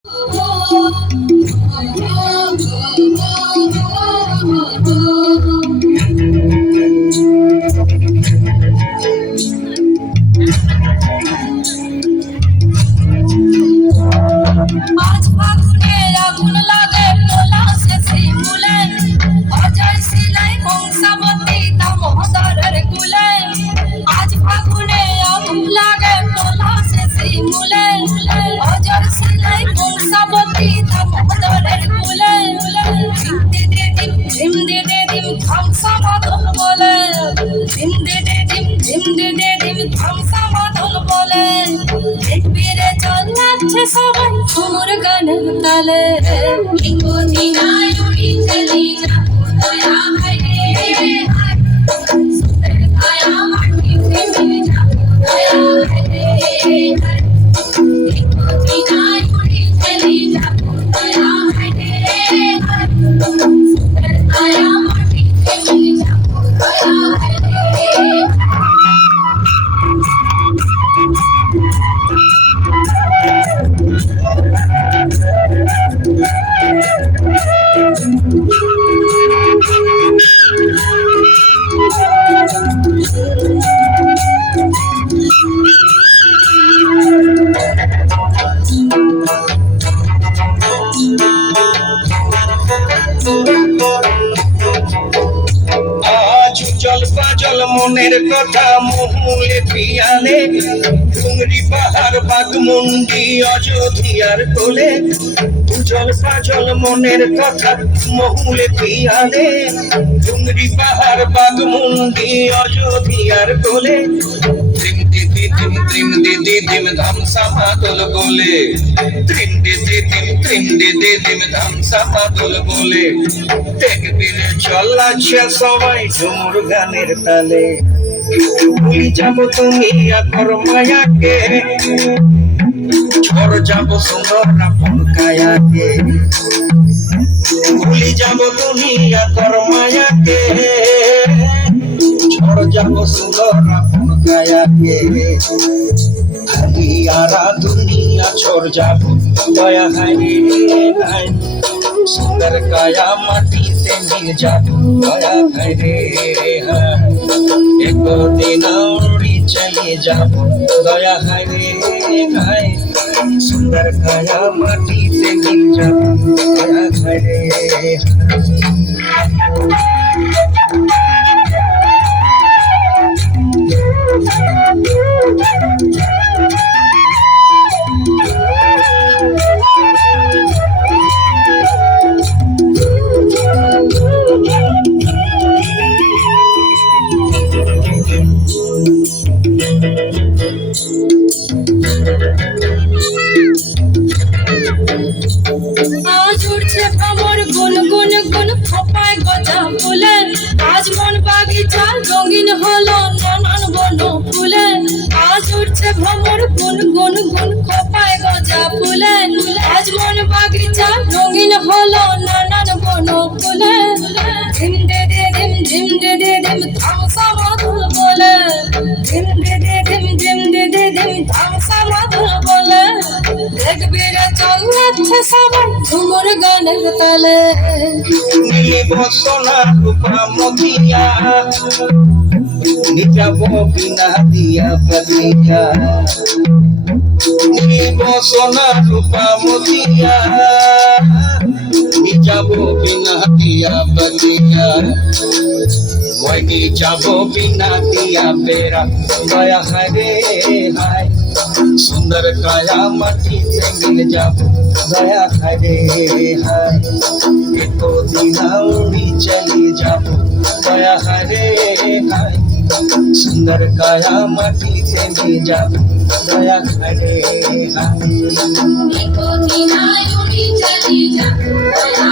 আজ ফাগুনের আগুন লাগে পলাশে শিমুলে, অজয় শিলাই কংসাবতী দামোদরের কুলে। আজ ফাগুনে আগুন লাগে পলাশে শিমুলে, অজয় শিলাই কংসাবতী দামোদরের কুলে। ধিম দিদি ধিম ধামসা মাদল বলে, ধিম দিদি ধিম দিদি ধিম ধামসা মাদল বলে। দেখবি রে চল নাচছে সবাই ঝুমুর গানের তালে। ইঙ্গতি নাই উড়ি চলি যাবো দয়া হায়রে হায়, সুন্দর কায়া মাটি প্রেমে যাবো দয়া হায়রে হায়। ইঙ্গতি নাই উড়ি চলি যাবো দয়া হায়রে হায়, সুন্দর কায়া মাটি প্রেমে যাবো দয়া হায়রে হায়। আজ জল পাজল মনের কথা মহুলে পিয়ালে, ডুংরি পাহাড় বাঘমুন্ডি অযোধ্যার কোলে। জল পাজল মনের কথা মহুলে পিয়ালে, ডুংরি পাহাড় বাঘমুন্ডি অযোধ্যার কোলে। ত্রিম দিদি ধিম ধামসা মাদল বলে, ত্রিম দিদি ধিম ধামসা মাদল বলে। দেখবি রে চল নাচছে সবাই ঝুমুর গানের তালে। ভুলি যাবো তুমি আকর মায়াকে, ঝড় যাবো সুন্দর আপন কায়াকে। ভুলি যাবো তুমি আকর মায়াকে, ঝড় যাবো সুন্দর আপন কায়াকে। হারিয়ারা দুনিয়া ছোড় যাবো দয়া হায় হায়, সুন্দর কায়া মাটিতে মিল যাবো দয়া হায় রে হায়। একদিন উড়ি চলে যাবো দয়া হায় রে হায়, সুন্দর কায়া মাটিতে মিল যাবো দয়া হায় রে হায়। আজ উঠছে ভ্রমর গুন গুন গুন খোপায় গজা ফুলে। আজ মন বাগিচা রঙিন হলো নানান বন ফুলে। আজ উঠছে ভ্রমর গুন গুন গুন খোপায় গজা ফুলে। আজ মন বাগিচা রঙিন হলো নানান বন ফুলে। ধিম দিদি ধিম দিদি ধিম ধামসা মাদল বলে, ধিম দিদি ধিম দিদি ধিম ধামসা মাদল বলে। দেখবি রে চল নাচছে সবাই ঝুমুর গানের তালে। নিব সোনা রূপা মতিয়া, নিজাবো বিনা দিয়া বলিয়া। নিব সোনা রূপা মতিয়া, নিজাবো বিনা দিয়া বলিয়া। ওই যাবো বিনা দিয়া বেড়া দয়া হায় রে হায়, সুন্দর কায়া মাটিতে মিল যাবো দয়া হায় রে হায়। একদিন উড়ি চলে যাবো দয়া হায় রে হায়, সুন্দর কায়া মাটিতে মিল যাবো দয়া হায় রে হায়। একদিন উড়ি চলে যাবো দয়া